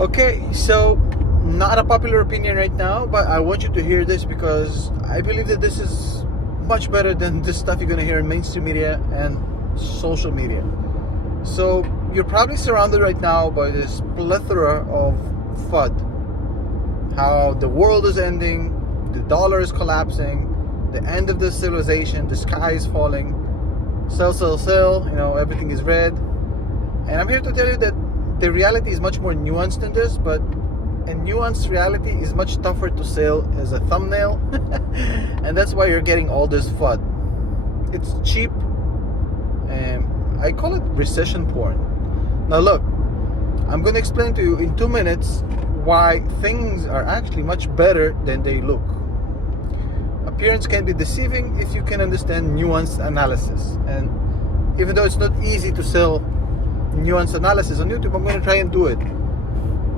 Okay, so not a popular opinion right now, but I want you to hear this because I believe that this is much better than the stuff you're going to hear in mainstream media and social media. So you're probably surrounded right now by this plethora of FUD. How the world is ending, the dollar is collapsing, the end of the civilization, the sky is falling, sell, everything is red. And I'm here to tell you that the reality is much more nuanced than this, but a nuanced reality is much tougher to sell as a thumbnail. And that's why you're getting all this FUD. It's cheap, and I call it recession porn. Now look, I'm going to explain to you in 2 minutes why things are actually much better than they look. Appearance can be deceiving if you can understand nuanced analysis. And even though it's not easy to sell nuanced analysis on YouTube, I'm going to try and do it.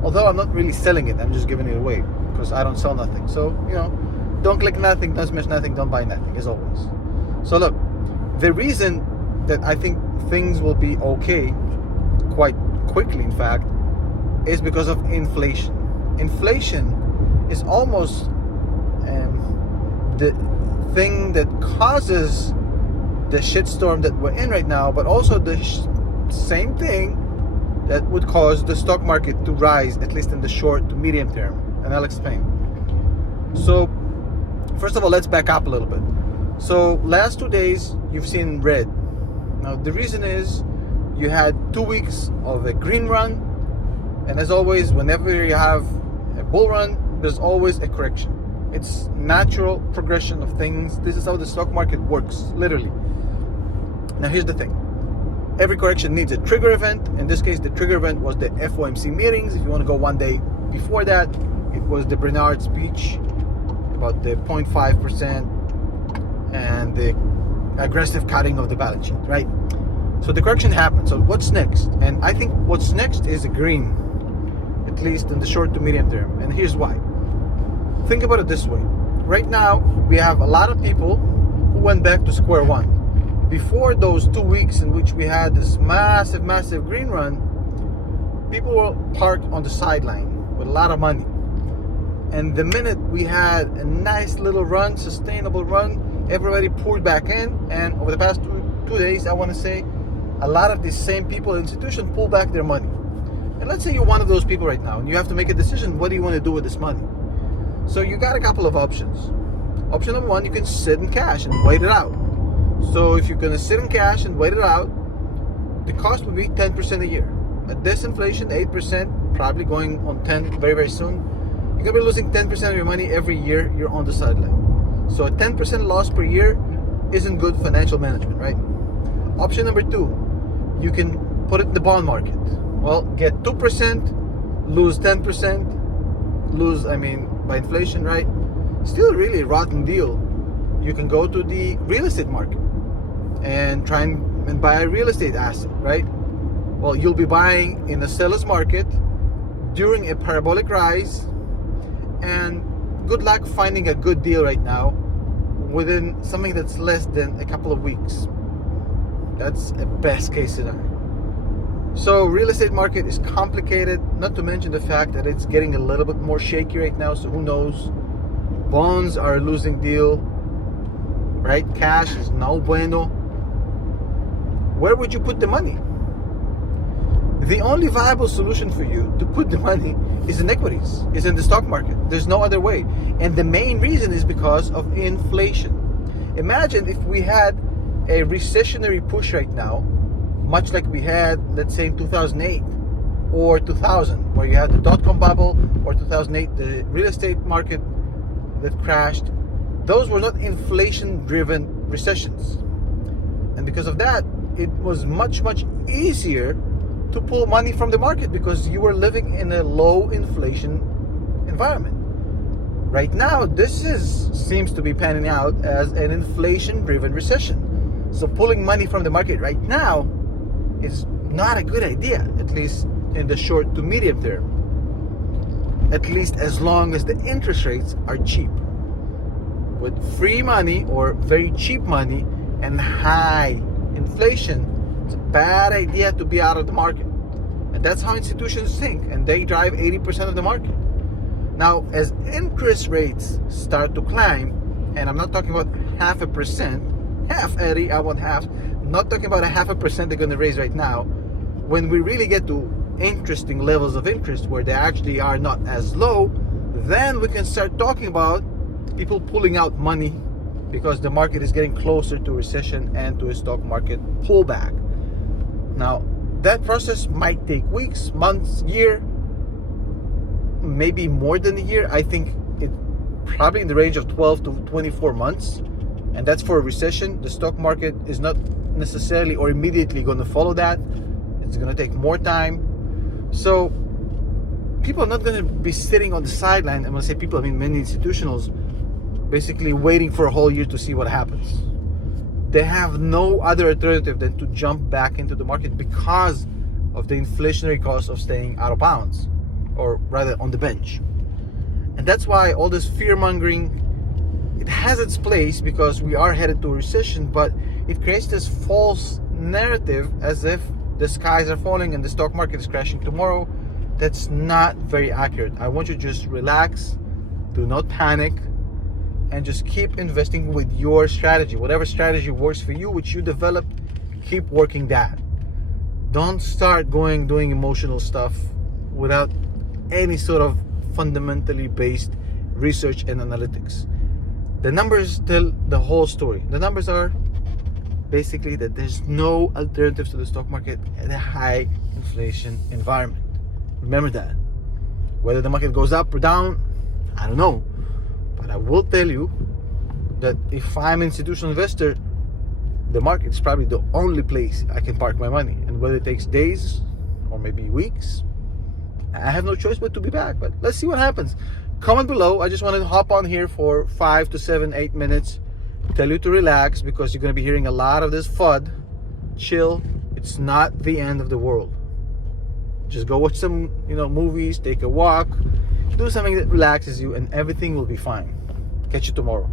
Although I'm not really selling it, I'm just giving it away because I don't sell nothing. So, don't click nothing, don't smash nothing, don't buy nothing, as always. So look, the reason that I think things will be okay quite quickly, in fact, is because of inflation. Inflation is almost the thing that causes the shitstorm that we're in right now, but also the same thing that would cause the stock market to rise, at least in the short to medium term. And I'll explain. So, first of all, let's back up a little bit. So, last 2 days, you've seen red. Now, the reason is you had 2 weeks of a green run. And as always, whenever you have a bull run, there's always a correction. It's natural progression of things. This is how the stock market works, literally. Now, here's the thing. Every correction needs a trigger event. In this case, the trigger event was the FOMC meetings. If you want to go one day before that, it was the Bernard speech about the 0.5% and the aggressive cutting of the balance sheet, right? So the correction happened. So what's next? And I think what's next is a green, at least in the short to medium term. And here's why. Think about it this way. Right now, we have a lot of people who went back to square one. Before those 2 weeks in which we had this massive green run, people were parked on the sideline with a lot of money. And the minute we had a nice little run, sustainable run, everybody poured back in. And over the past two days, I want to say, a lot of these same people, institutions, pull back their money. And let's say you're one of those people right now, and you have to make a decision. What do you want to do with this money? So you got a couple of options. Option number one, you can sit in cash and wait it out. So if you're going to sit in cash and wait it out, the cost would be 10% a year. At this inflation, 8%, probably going on 10 very, very soon. You're going to be losing 10% of your money every year you're on the sideline. So a 10% loss per year isn't good financial management, right? Option number two, you can put it in the bond market. Well, get 2%, lose 10%, by inflation, right? Still really a rotten deal. You can go to the real estate market and try and buy a real estate asset, right? Well, you'll be buying in a seller's market during a parabolic rise, and good luck finding a good deal right now within something that's less than a couple of weeks. That's a best case scenario. So real estate market is complicated, not to mention the fact that it's getting a little bit more shaky right now, so who knows? Bonds are a losing deal, right? Cash is no bueno. Where would you put the money? The only viable solution for you to put the money is in equities, is in the stock market. There's no other way. And the main reason is because of inflation. Imagine if we had a recessionary push right now, much like we had, let's say, in 2008 or 2000, where you had the dot-com bubble, or 2008, the real estate market that crashed. Those were not inflation-driven recessions. And because of that, it was much easier to pull money from the market because you were living in a low inflation environment. Right now, seems to be panning out as an inflation-driven recession. So pulling money from the market right now is not a good idea, at least in the short to medium term. At least as long as the interest rates are cheap. With free money or very cheap money and high inflation, it's a bad idea to be out of the market. And that's how institutions think, and they drive 80% of the market. Now, as interest rates start to climb, and I'm not talking about 0.5%, half, Eddie, I want half. I'm not talking about 0.5% they're going to raise right now. When we really get to interesting levels of interest where they actually are not as low, then we can start talking about people pulling out money because the market is getting closer to recession and to a stock market pullback. Now, that process might take weeks, months, year, maybe more than a year. I think it probably in the range of 12 to 24 months. And that's for a recession. The stock market is not necessarily or immediately going to follow that. It's going to take more time. So people are not going to be sitting on the sideline. And when I say people, I mean many institutionals, basically waiting for a whole year to see what happens. They have no other alternative than to jump back into the market because of the inflationary cost of staying out of bounds, or rather on the bench. And that's why all this fear mongering, it has its place because we are headed to a recession, but it creates this false narrative as if the skies are falling and the stock market is crashing tomorrow. That's not very accurate. I want you to just relax, do not panic, and just keep investing with your strategy. Whatever strategy works for you, which you develop, keep working that. Don't start doing emotional stuff without any sort of fundamentally based research and analytics. The numbers tell the whole story. The numbers are basically that there's no alternatives to the stock market in a high inflation environment. Remember that. Whether the market goes up or down, I don't know. But I will tell you that if I'm an institutional investor, the market is probably the only place I can park my money. And whether it takes days or maybe weeks, I have no choice but to be back. But let's see what happens. Comment below. I just wanted to hop on here for 5 to 7, 8 minutes. Tell you to relax because you're going to be hearing a lot of this FUD. Chill. It's not the end of the world. Just go watch some, movies, take a walk, do something that relaxes you, and everything will be fine. Catch you tomorrow.